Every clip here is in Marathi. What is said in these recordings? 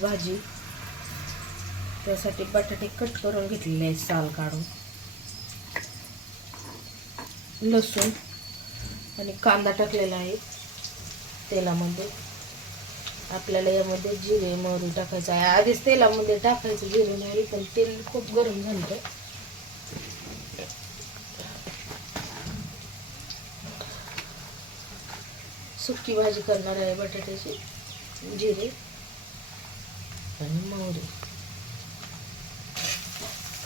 भाजी. त्यासाठी बटाटे कट करून घेतलेले आहेत साल काढून. लसूण आणि कांदा टाकलेला आहे तेलामध्ये. आपल्याला यामध्ये जिरे मोहरी टाकायचं आहे. आधीच तेलामध्ये टाकायचं जिरे मोहरी पण तेल खूप गरम झालं सुकी भाजी करणार आहे बटाट्याची. जिरे. आणि मोहरी.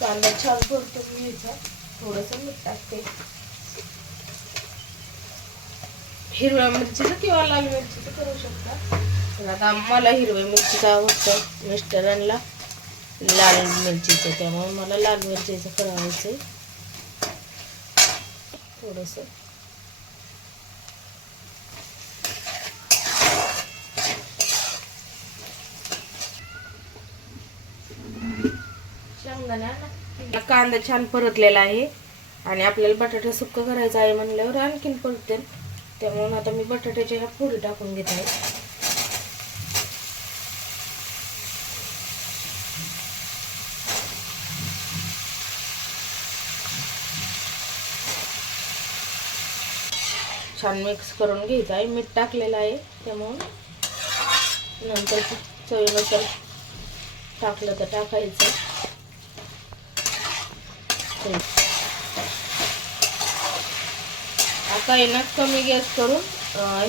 कांदा छान करतो ह्याचा थोडंसं मीठ टाकते. हिरव्या मिरचीचं किंवा लाल मिरचीचं करू शकता. पण आता मला हिरव्या मिरचीचं आवडतं. मिस्टरांना लाल मिरचीचं. त्यामुळे मला लाल मिरचीचं करायचं आहे थोडंसं. कांदा छान परतलेला आहे. आणि आपल्याला बटाटा सुक्क करायचा आहे म्हणल्यावर आणखीन परतेल. त्यामुळे आता मी बटाट्याच्या ह्या फोडी टाकून घेत आहे. छान मिक्स करून घ्यायचं आहे. मीठ टाकलेलं आहे. त्यामुळं नंतर चवीनुसार टाकलं तर टाकायचं. आता आहे ना कमी गॅस करून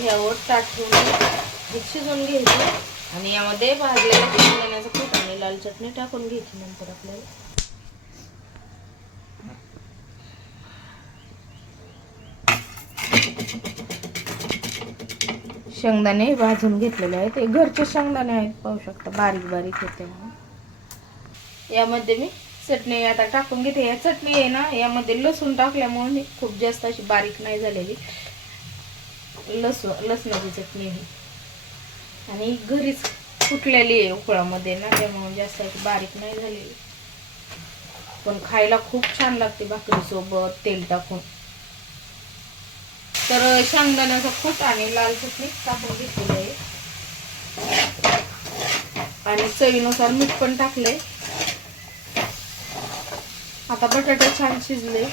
ह्यावर ताट ठेवून शिजवून घ्यायचं. आणि यामध्ये भाजलेल्या शेंगदाण्याचं कूट आणि लाल चटणी टाकून घ्यायची नंतर आपल्याला. शेंगदाणे भाजून घेतलेले आहेत. हे घरचे शेंगदाणे आहेत पाहू शकता बारीक बारीक होते म्हणून. यामध्ये मी चटणी आता टाकून घेते. या चटणी आहे ना यामध्ये लसूण टाकल्यामुळे खूप जास्त अशी बारीक नाही झालेली. लसूण लसणाची चटणी ही आणि घरीच फुटलेली आहे उकळामध्ये ना त्यामुळे जास्त अशी बारीक नाही झालेली. पण खायला खूप छान लागते भाकरीसोबत तेल टाकून. तर शेंगदाण्याचा फूट आणि लाल चटणी टाकून घेतलेली आहे. आणि चवीनुसार मीठ पण टाकलंय. आता बटाटे छान शिजले.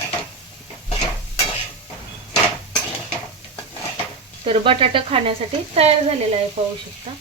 तर बटाटा खाण्यासाठी तयार झालेला आहे पाहू शकता.